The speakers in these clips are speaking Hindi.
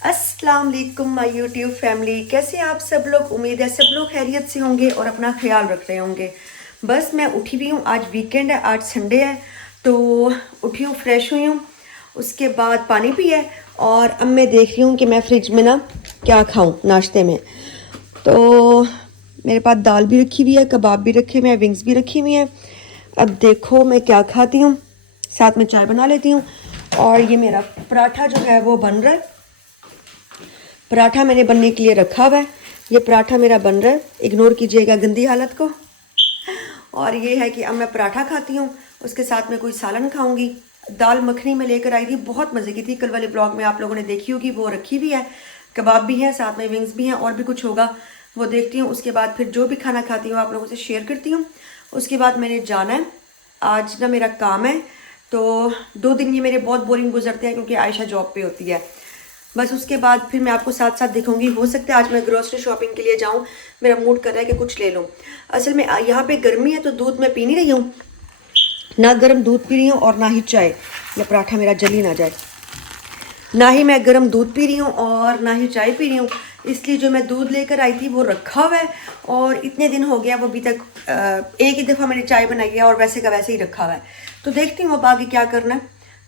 अस्सलाम वालेकुम माय यूट्यूब फैमिली, कैसे आप सब लोग। उम्मीद है सब लोग खैरियत से होंगे और अपना ख्याल रख रहे होंगे। बस मैं उठी हुई हूँ, आज वीकेंड है, आज संडे है, तो उठी हूँ, फ्रेश हुई हूँ, उसके बाद पानी पिया और अब मैं देख रही हूँ कि मैं फ्रिज में ना क्या खाऊँ नाश्ते में। तो मेरे पास दाल भी रखी हुई है, कबाब भी रखे हुए हैं, विंग्स भी रखी हुई हैं। अब देखो मैं क्या खाती हूँ, साथ में चाय बना लेती हूँ। और ये मेरा पराठा जो है वो बन रहा है, पराठा मैंने बनने के लिए रखा हुआ है। ये पराठा मेरा बन रहा है, इग्नोर कीजिएगा गंदी हालत को। और ये है कि अब मैं पराठा खाती हूँ, उसके साथ में कोई सालन खाऊंगी। दाल मखनी में लेकर आई थी, बहुत मज़े की थी, कल वाले ब्लॉग में आप लोगों ने देखी होगी, वो रखी भी है। कबाब भी है, साथ में विंग्स भी हैं, और भी कुछ होगा वो देखती हूँ। उसके बाद फिर जो भी खाना खाती हूँ आप लोगों से शेयर करती हूँ। उसके बाद मैंने जाना है, आज ना मेरा काम है, तो 2 दिन ये मेरे बहुत बोरिंग गुजरते हैं क्योंकि आयशा जॉब पे होती है। बस उसके बाद फिर मैं आपको साथ साथ दिखाऊंगी। हो सकता है आज मैं ग्रोसरी शॉपिंग के लिए जाऊं, मेरा मूड कर रहा है कि कुछ ले लूं। असल में यहाँ पे गर्मी है तो दूध मैं पी नहीं रही हूँ, ना गर्म दूध पी रही हूँ और ना ही चाय, या पराठा मेरा जल ही ना जाए। ना ही मैं गर्म दूध पी रही हूँ और ना ही चाय पी रही हूँ, इसलिए जो मैं दूध लेकर आई थी वो रखा हुआ है और इतने दिन हो गया वो अभी तक एक ही दफ़ा मैंने चाय बनाई है और वैसे का वैसे ही रखा हुआ है। तो देखती हूँ अब आगे क्या करना है,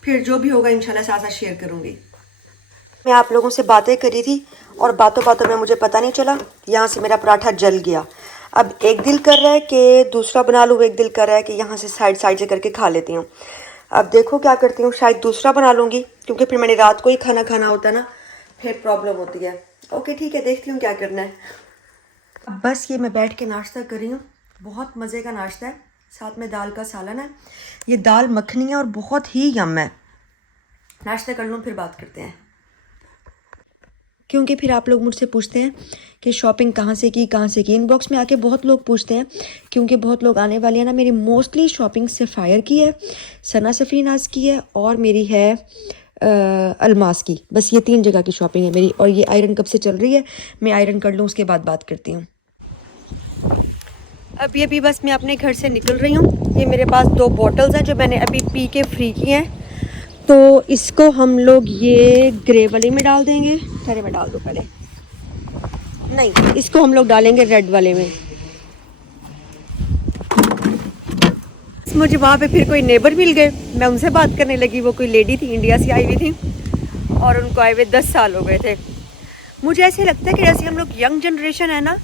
फिर जो भी होगा इंशाल्लाह साथ साथ शेयर करूँगी। मैं आप लोगों से बातें करी थी और बातों बातों में मुझे पता नहीं चला, यहाँ से मेरा पराठा जल गया। अब एक दिल कर रहा है कि दूसरा बना लूँ, एक दिल कर रहा है कि यहाँ से साइड साइड से करके खा लेती हूँ। अब देखो क्या करती हूँ, शायद दूसरा बना लूँगी क्योंकि फिर मैंने रात को ही खाना खाना होता है ना, फिर प्रॉब्लम होती है। ओके ठीक है, देखती हूँ क्या करना है। अब बस ये मैं बैठ के नाश्ता कर रही हूँ, बहुत मज़े का नाश्ता है, साथ में दाल का सालन है, ये दाल मखनी है और बहुत ही यम है। नाश्ता कर लूँ फिर बात करते हैं, क्योंकि फिर आप लोग मुझसे पूछते हैं कि शॉपिंग कहाँ से की, कहाँ से की। इनबॉक्स में आके बहुत लोग पूछते हैं, क्योंकि बहुत लोग आने वाले हैं ना। मेरी मोस्टली शॉपिंग सफ़ायर की है, सना सफ़ीनाज की है और मेरी है अलमास की। बस ये 3 जगह की शॉपिंग है मेरी। और ये आयरन कब से चल रही है, मैं आयरन कर लूँ उसके बाद बात करती हूँ। अभी बस मैं अपने घर से निकल रही हूँ। ये मेरे पास 2 बॉटल्स हैं जो मैंने अभी पी के फ्री की हैं, तो इसको हम लोग ये ग्रे वाले में डाल देंगे। ठहरे में डाल दो पहले, नहीं इसको हम लोग डालेंगे रेड वाले में। मुझे वहाँ पे फिर कोई नेबर मिल गए, मैं उनसे बात करने लगी। वो कोई लेडी थी, इंडिया से आई हुई थी और उनको आए हुए 10 साल हो गए थे। मुझे ऐसे लगता है कि जैसे हम लोग यंग जनरेशन है ना,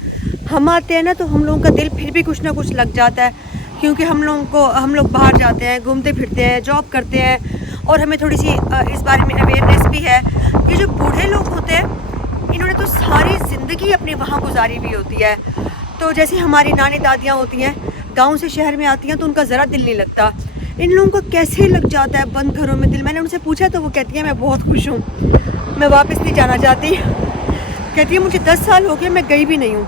हम आते हैं ना तो हम लोगों का दिल फिर भी कुछ ना कुछ लग जाता है, क्योंकि हम लोग बाहर जाते हैं, घूमते फिरते हैं, जॉब करते हैं और हमें थोड़ी सी इस बारे में अवेयरनेस भी है। ये जो बूढ़े लोग होते हैं इन्होंने तो सारी ज़िंदगी अपनी वहाँ गुजारी हुई होती है। तो जैसे हमारी नानी दादियाँ होती हैं, गांव से शहर में आती हैं तो उनका ज़रा दिल नहीं लगता। इन लोगों को कैसे लग जाता है बंद घरों में दिल। मैंने उनसे पूछा तो वो कहती है मैं बहुत खुश हूँ, मैं वापस नहीं जाना चाहती। कहती है मुझे 10 साल हो गए, मैं गई भी नहीं हूँ।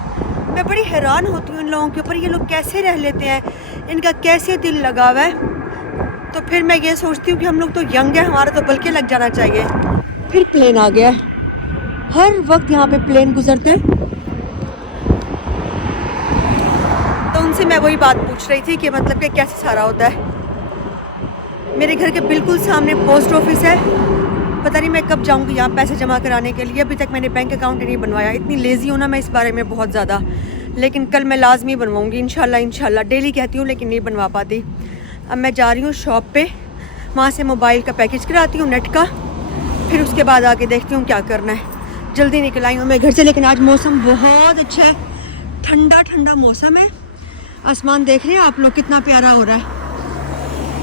मैं बड़ी हैरान होती हूँ इन लोगों के ऊपर, ये लोग कैसे रह लेते हैं, इनका कैसे दिल लगा हुआ है। तो फिर मैं ये सोचती हूँ कि हम लोग तो यंग है, हमारा तो बल्कि लग जाना चाहिए। फिर प्लेन आ गया, हर वक्त यहाँ पे प्लेन गुजरते हैं। तो उनसे मैं वही बात पूछ रही थी कि मतलब कि कैसे सारा होता है। मेरे घर के बिल्कुल सामने पोस्ट ऑफिस है, पता नहीं मैं कब जाऊंगी यहाँ पैसे जमा कराने के लिए। अभी तक मैंने बैंक अकाउंट नहीं बनवाया, इतनी लेज़ी हूँ ना मैं इस बारे में बहुत ज़्यादा, लेकिन कल मैं लाजमी बनवाऊँगी इंशाल्लाह। डेली कहती हूँ लेकिन नहीं बनवा पाती। अब मैं जा रही हूँ शॉप पे, वहाँ से मोबाइल का पैकेज कराती हूँ नेट का, फिर उसके बाद आके देखती हूँ क्या करना है। जल्दी निकल आई हूँ मैं घर से, लेकिन आज मौसम बहुत अच्छा है, ठंडा ठंडा मौसम है। आसमान देख रहे हैं आप लोग कितना प्यारा हो रहा है,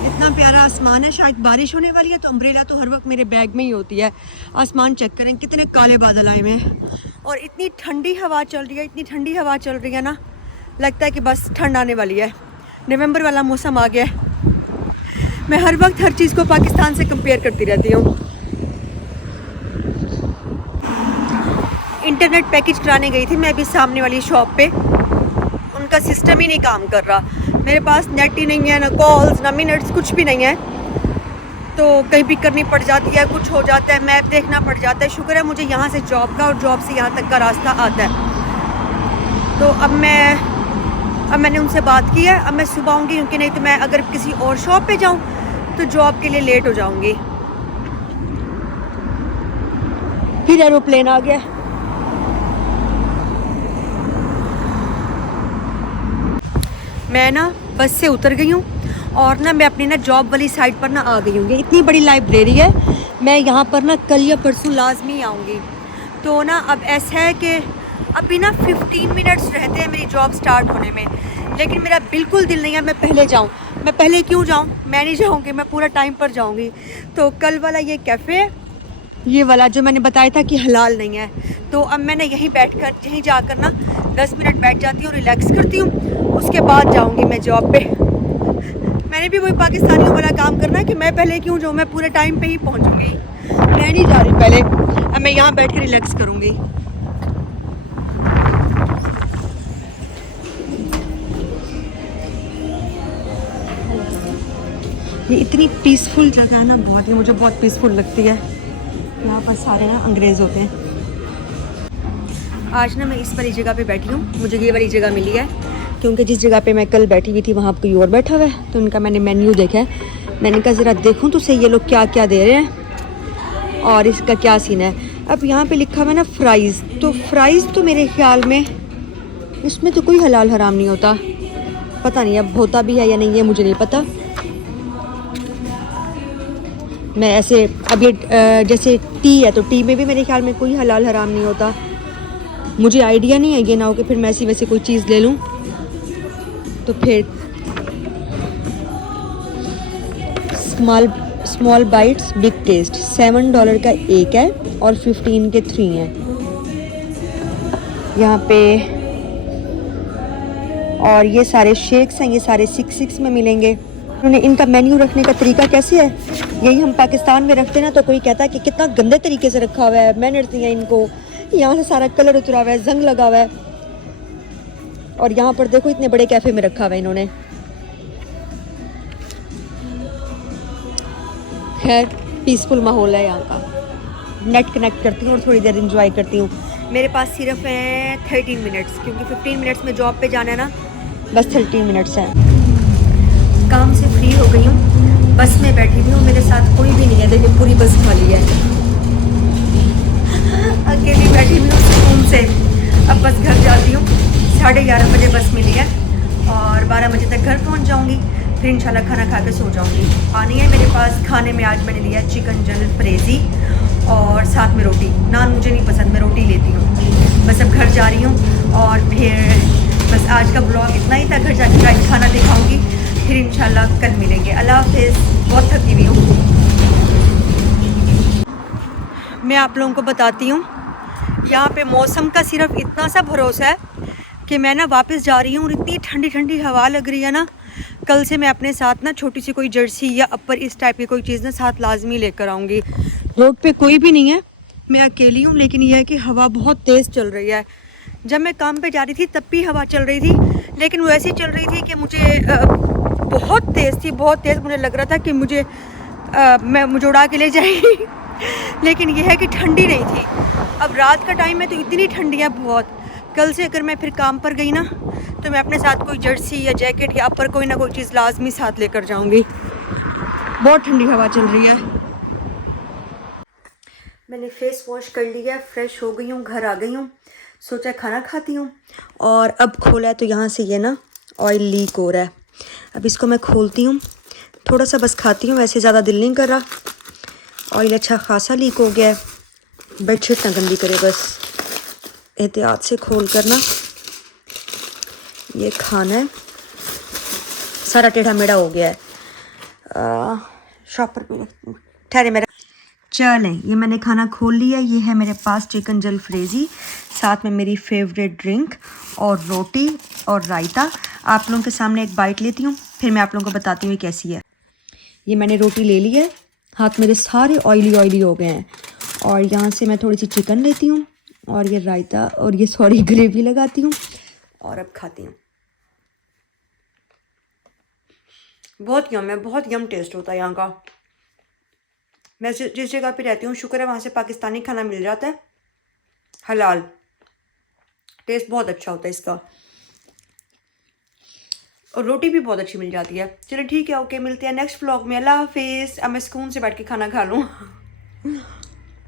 इतना प्यारा आसमान है। शायद बारिश होने वाली है, तो अम्ब्रेला तो हर वक्त मेरे बैग में ही होती है। आसमान चेक करें कितने काले बादल आए हुए हैं और इतनी ठंडी हवा चल रही है, इतनी ठंडी हवा चल रही है ना, लगता है कि बस ठंड आने वाली है, नवंबर वाला मौसम आ गया है। मैं हर वक्त हर चीज़ को पाकिस्तान से कंपेयर करती रहती हूँ। इंटरनेट पैकेज कराने गई थी मैं अभी सामने वाली शॉप पे, उनका सिस्टम ही नहीं काम कर रहा। मेरे पास नेट ही नहीं है, ना कॉल्स ना मिनट्स, कुछ भी नहीं है। तो कहीं भी करनी पड़ जाती है, कुछ हो जाता है, मैप देखना पड़ जाता है। शुक्र है मुझे यहाँ से जॉब का और जॉब से यहाँ तक का रास्ता आता है। तो अब मैंने उनसे बात की है, अब मैं सुबह आऊँगी, क्योंकि नहीं तो मैं अगर किसी और शॉप पे जाऊँ तो जॉब के लिए लेट हो जाऊँगी। फिर एरोप्लेन आ गया। मैं ना बस से उतर गई हूँ और ना मैं अपनी ना जॉब वाली साइड पर ना आ गई हूँ। ये इतनी बड़ी लाइब्रेरी है, मैं यहाँ पर ना कल या परसों लाजमी आऊँगी। तो ना अब ऐसा है कि अभी ना 15 मिनट्स रहते हैं मेरी जॉब स्टार्ट होने में, लेकिन मेरा बिल्कुल दिल नहीं है मैं पहले जाऊँ। मैं पहले क्यों जाऊँ, मैं नहीं जाऊँगी, मैं पूरा टाइम पर जाऊँगी। तो कल वाला ये कैफ़े, ये वाला जो मैंने बताया था कि हलाल नहीं है, तो अब मैंने यहीं बैठकर यहीं जाकर ना 10 मिनट बैठ जाती हूँ, रिलैक्स करती हूँ, उसके बाद जाऊँगी मैं जॉब पे। मैंने भी वही पाकिस्तानियों वाला काम करना है कि मैं पहले क्यों जाऊँ, मैं पूरे टाइम पे ही पहुँचूँगी, मैं नहीं जा रही पहले। अब मैं यहाँ बैठ कर रिलैक्स करूँगी। ये इतनी पीसफुल जगह है ना, बहुत ही मुझे बहुत पीसफुल लगती है। यहाँ पर सारे ना अंग्रेज़ होते हैं। आज ना मैं इस वाली जगह पे बैठी हूँ, मुझे ये वाली जगह मिली है क्योंकि जिस जगह पे मैं कल बैठी हुई थी वहाँ कोई और बैठा हुआ है। तो उनका मैंने मेन्यू देखा है, मैंने कहा ज़रा देखूँ तो सही ये लोग क्या क्या दे रहे हैं और इसका क्या सीन है। अब यहाँ पे लिखा हुआ है ना फ्राइज़, तो फ्राइज़ तो मेरे ख्याल में इसमें तो कोई हलाल हराम नहीं होता, पता नहीं अब होता भी है या नहीं है, मुझे नहीं पता। मैं ऐसे अब ये जैसे टी है तो टी में भी मेरे ख्याल में कोई हलाल हराम नहीं होता, मुझे आइडिया नहीं है। ये ना हो कि फिर मैं ऐसी वैसे कोई चीज़ ले लूँ तो फिर। स्मॉल बाइट्स बिग टेस्ट, $7 का एक है और 15 के 3 हैं यहाँ पे। और ये सारे शेक्स हैं, ये सारे 6 में मिलेंगे। उन्होंने इनका मेन्यू रखने का तरीका कैसे है, यही हम पाकिस्तान में रखते हैं ना तो कोई कहता है कि कितना गंदे तरीके से रखा हुआ है, मैनर्स नहीं है इनको, यहाँ से सारा कलर उतरा हुआ है, जंग लगा हुआ है। और यहाँ पर देखो इतने बड़े कैफ़े में रखा हुआ है इन्होंने। खैर पीसफुल माहौल है यहाँ का, नेट कनेक्ट करती हूँ और थोड़ी देर इंजॉय करती हूँ। मेरे पास सिर्फ है 13 मिनट्स, क्योंकि 15 मिनट्स में जॉब पे जाना है ना, बस 13 मिनट्स है। काम से फ्री हो गई हूँ, बस में बैठी हुई हूँ, मेरे साथ कोई भी नहीं है, देखिए पूरी बस खाली है, अकेली बैठी हुई हूँ सुकून से। अब बस घर जाती हूँ, 11:30 बजे बस मिली है और 12 बजे तक घर पहुँच जाऊँगी, फिर इंशाल्लाह खाना खा के सो जाऊँगी। पानी है मेरे पास, खाने में आज मैंने लिया चिकन जलफ्रेज़ी और साथ में रोटी। नान मुझे नहीं पसंद, मैं रोटी लेती हूँ। बस अब घर जा रही हूँ और फिर बस आज का ब्लॉग इतना ही था, घर जाकर खाना दिखाऊँगी, फिर इंशाल्लाह कल मिलेंगे। अल्लाह हाफ़िज़। बहुत थकी हुई हूँ। मैं आप लोगों को बताती हूँ, यहाँ पे मौसम का सिर्फ इतना सा भरोसा है कि मैं ना वापस जा रही हूँ और इतनी ठंडी ठंडी हवा लग रही है ना। कल से मैं अपने साथ ना छोटी सी कोई जर्सी या अपर इस टाइप की कोई चीज़ ना साथ लाजमी लेकर आऊँगी। रोड पे कोई भी नहीं है, मैं अकेली हूँ, लेकिन यह है कि हवा बहुत तेज़ चल रही है। जब मैं काम पे जा रही थी तब भी हवा चल रही थी, लेकिन वो ऐसी चल रही थी कि मुझे बहुत तेज़ थी, बहुत तेज़। मुझे लग रहा था कि मुझे उड़ा के ले जाएगी लेकिन यह है कि ठंडी नहीं थी। अब रात का टाइम है तो इतनी ठंडी है बहुत। कल से अगर मैं फिर काम पर गई ना तो मैं अपने साथ कोई जर्सी या जैकेट या अपर कोई ना कोई चीज़ लाजमी साथ लेकर जाऊंगी। बहुत ठंडी हवा चल रही है। मैंने फेस वॉश कर लिया, फ्रेश हो गई हूँ, घर आ गई हूँ, सोचा खाना खाती हूँ। और अब खोला है तो यहाँ से ये ना ऑयल लीक हो रहा है। अब इसको मैं खोलती हूँ, थोड़ा सा बस खाती हूँ, वैसे ज़्यादा दिल नहीं कर रहा। ऑयल अच्छा खासा लीक हो गया है। बेडशीट ना गंदी करे, बस एहतियात से खोल कर ना ये खाना है। सारा टेढ़ा मेढ़ा हो गया है। शॉपर पे ठहरे मेरा। चलें, ये मैंने खाना खोल लिया। ये है मेरे पास चिकन जलफ्रेज़ी, साथ में मेरी फेवरेट ड्रिंक और रोटी और रायता। आप लोगों के सामने एक बाइट लेती हूँ, फिर मैं आप लोगों को बताती हूँ कैसी है। ये मैंने रोटी ले ली है, हाथ मेरे सारे ऑयली हो गए हैं। और यहाँ से मैं थोड़ी सी चिकन लेती हूँ और ये रायता और ये ग्रेवी लगाती हूँ और अब खाती हूँ। बहुत यम है, बहुत यम टेस्ट होता है यहाँ का। मैं जिस जगह पे रहती हूँ शुक्र है वहाँ से पाकिस्तानी खाना मिल जाता है हलाल। टेस्ट बहुत अच्छा होता है इसका और रोटी भी बहुत अच्छी मिल जाती है। चलो ठीक है, ओके, मिलते हैं नेक्स्ट व्लॉग में। अल्लाह हाफिज़। अब मैं सुकून से बैठ के खाना खा लूँ।